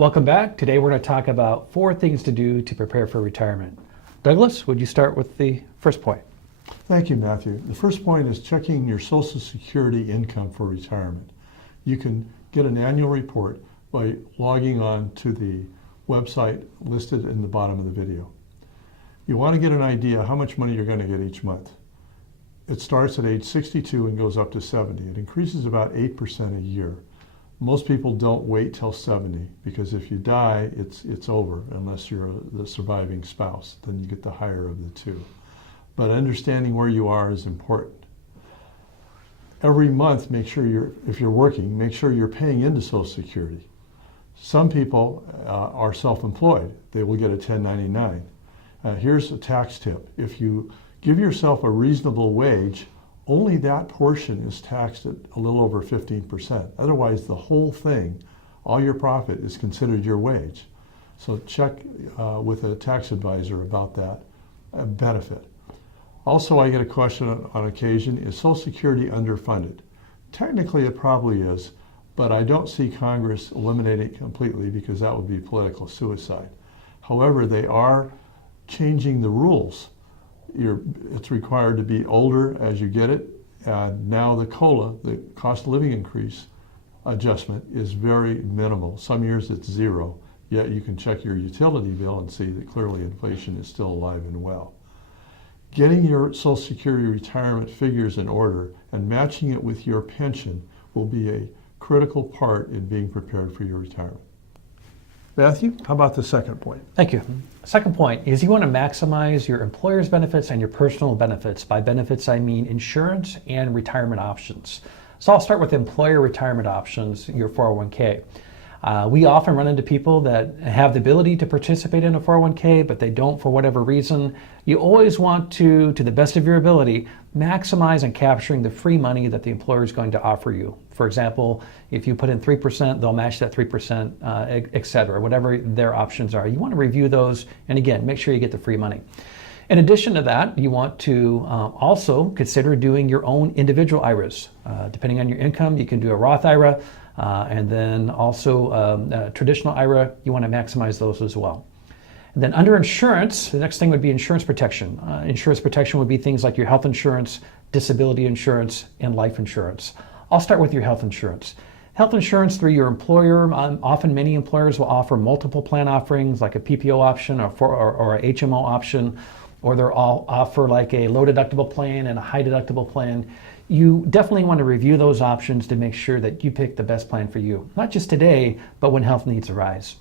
Welcome back. Today we're going to talk about 4 things to do to prepare for retirement. Douglas, would you start with the first point? Thank you, Matthew. The first point is checking your Social Security income for retirement. You can get an annual report by logging on to the website listed in the bottom of the video. You want to get an idea how much money you're going to get each month. It starts at age 62 and goes up to 70. It increases about 8% a year. Most people don't wait till 70 because if you die, it's over unless you're the surviving spouse. Then you get the higher of the two. But understanding where you are is important. Every month, make sure if you're working, make sure you're paying into Social Security. Some people are self-employed. They will get a 1099. Here's a tax tip. If you give yourself a reasonable wage, only that portion is taxed at a little over 15%. Otherwise, the whole thing, all your profit, is considered your wage. So check with a tax advisor about that benefit. Also, I get a question on occasion, is Social Security underfunded? Technically, it probably is, but I don't see Congress eliminating it completely because that would be political suicide. However, they are changing the rules. It's required to be older as you get it. Now the COLA, the cost of living increase adjustment, is very minimal. Some years it's 0, yet you can check your utility bill and see that clearly inflation is still alive and well. Getting your Social Security retirement figures in order and matching it with your pension will be a critical part in being prepared for your retirement. Matthew, how about the second point? Thank you. Second point is you want to maximize your employer's benefits and your personal benefits. By benefits, I mean insurance and retirement options. So I'll start with employer retirement options, your 401k. We often run into people that have the ability to participate in a 401k, but they don't for whatever reason. You always want to the best of your ability, maximize on capturing the free money that the employer is going to offer you. For example, if you put in 3%, they'll match that 3%, et cetera, whatever their options are. You want to review those, and again, make sure you get the free money. In addition to that, you want to also consider doing your own individual IRAs. Depending on your income, you can do a Roth IRA, and then also a traditional IRA. You want to maximize those as well. And then under insurance, the next thing would be insurance protection. Insurance protection would be things like your health insurance, disability insurance, and life insurance. I'll start with your health insurance. Health insurance through your employer, often many employers will offer multiple plan offerings like a PPO option or a HMO option, or they'll all offer like a low deductible plan and a high deductible plan. You definitely want to review those options to make sure that you pick the best plan for you, not just today, but when health needs arise.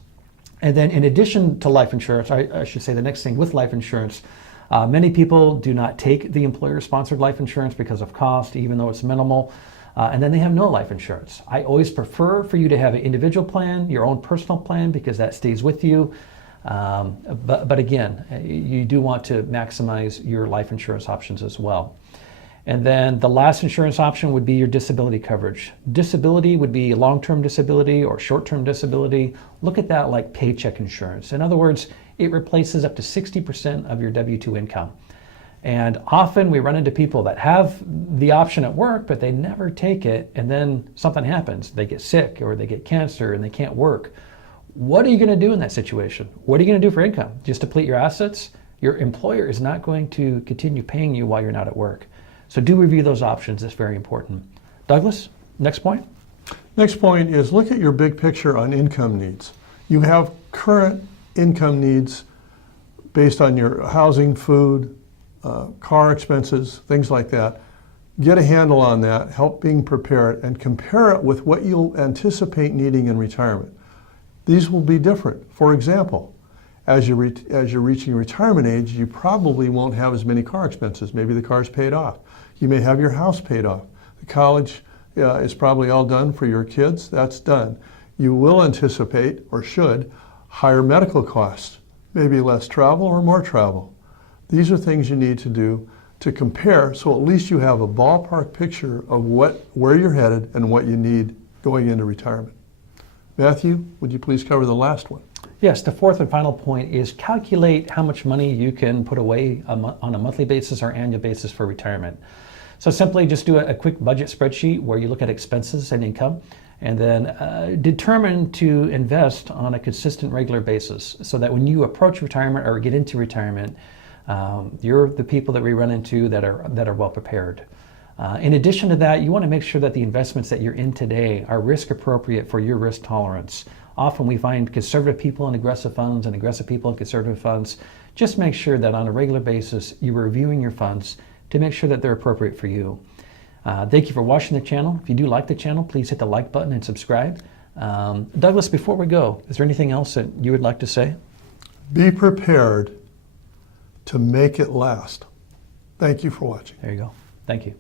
And then in addition to life insurance, I should say the next thing with life insurance, many people do not take the employer-sponsored life insurance because of cost, even though it's minimal. And then they have no life insurance. I always prefer for you to have an individual plan, your own personal plan, because that stays with you. But again, you do want to maximize your life insurance options as well. And then the last insurance option would be your disability coverage. Disability would be long-term disability or short-term disability. Look at that like paycheck insurance. In other words, it replaces up to 60% of your W-2 income. And often we run into people that have the option at work, but they never take it, and then something happens. They get sick or they get cancer and they can't work. What are you going to do in that situation? What are you going to do for income? Just deplete your assets? Your employer is not going to continue paying you while you're not at work. So do review those options. It's very important. Douglas, next point. Next point is look at your big picture on income needs. You have current income needs based on your housing, food, car expenses, things like that. Get a handle on that, help being prepared, and compare it with what you'll anticipate needing in retirement. These will be different. For example, as you're reaching retirement age, you probably won't have as many car expenses. Maybe the car's paid off. You may have your house paid off. The college is probably all done for your kids. That's done. You will anticipate, or should, higher medical costs, maybe less travel or more travel. These are things you need to do to compare, so at least you have a ballpark picture of where you're headed and what you need going into retirement. Matthew, would you please cover the last one? Yes, the fourth and final point is calculate how much money you can put away on a monthly basis or annual basis for retirement. So simply just do a quick budget spreadsheet where you look at expenses and income, And then determine to invest on a consistent, regular basis so that when you approach retirement or get into retirement, you're the people that we run into that are well prepared. In addition to that, you want to make sure that the investments that you're in today are risk appropriate for your risk tolerance. Often we find conservative people in aggressive funds and aggressive people in conservative funds. Just make sure that on a regular basis you're reviewing your funds to make sure that they're appropriate for you. Thank you for watching the channel. If you do like the channel, please hit the like button and subscribe. Douglas, before we go, is there anything else that you would like to say? Be prepared to make it last. Thank you for watching. There you go. Thank you.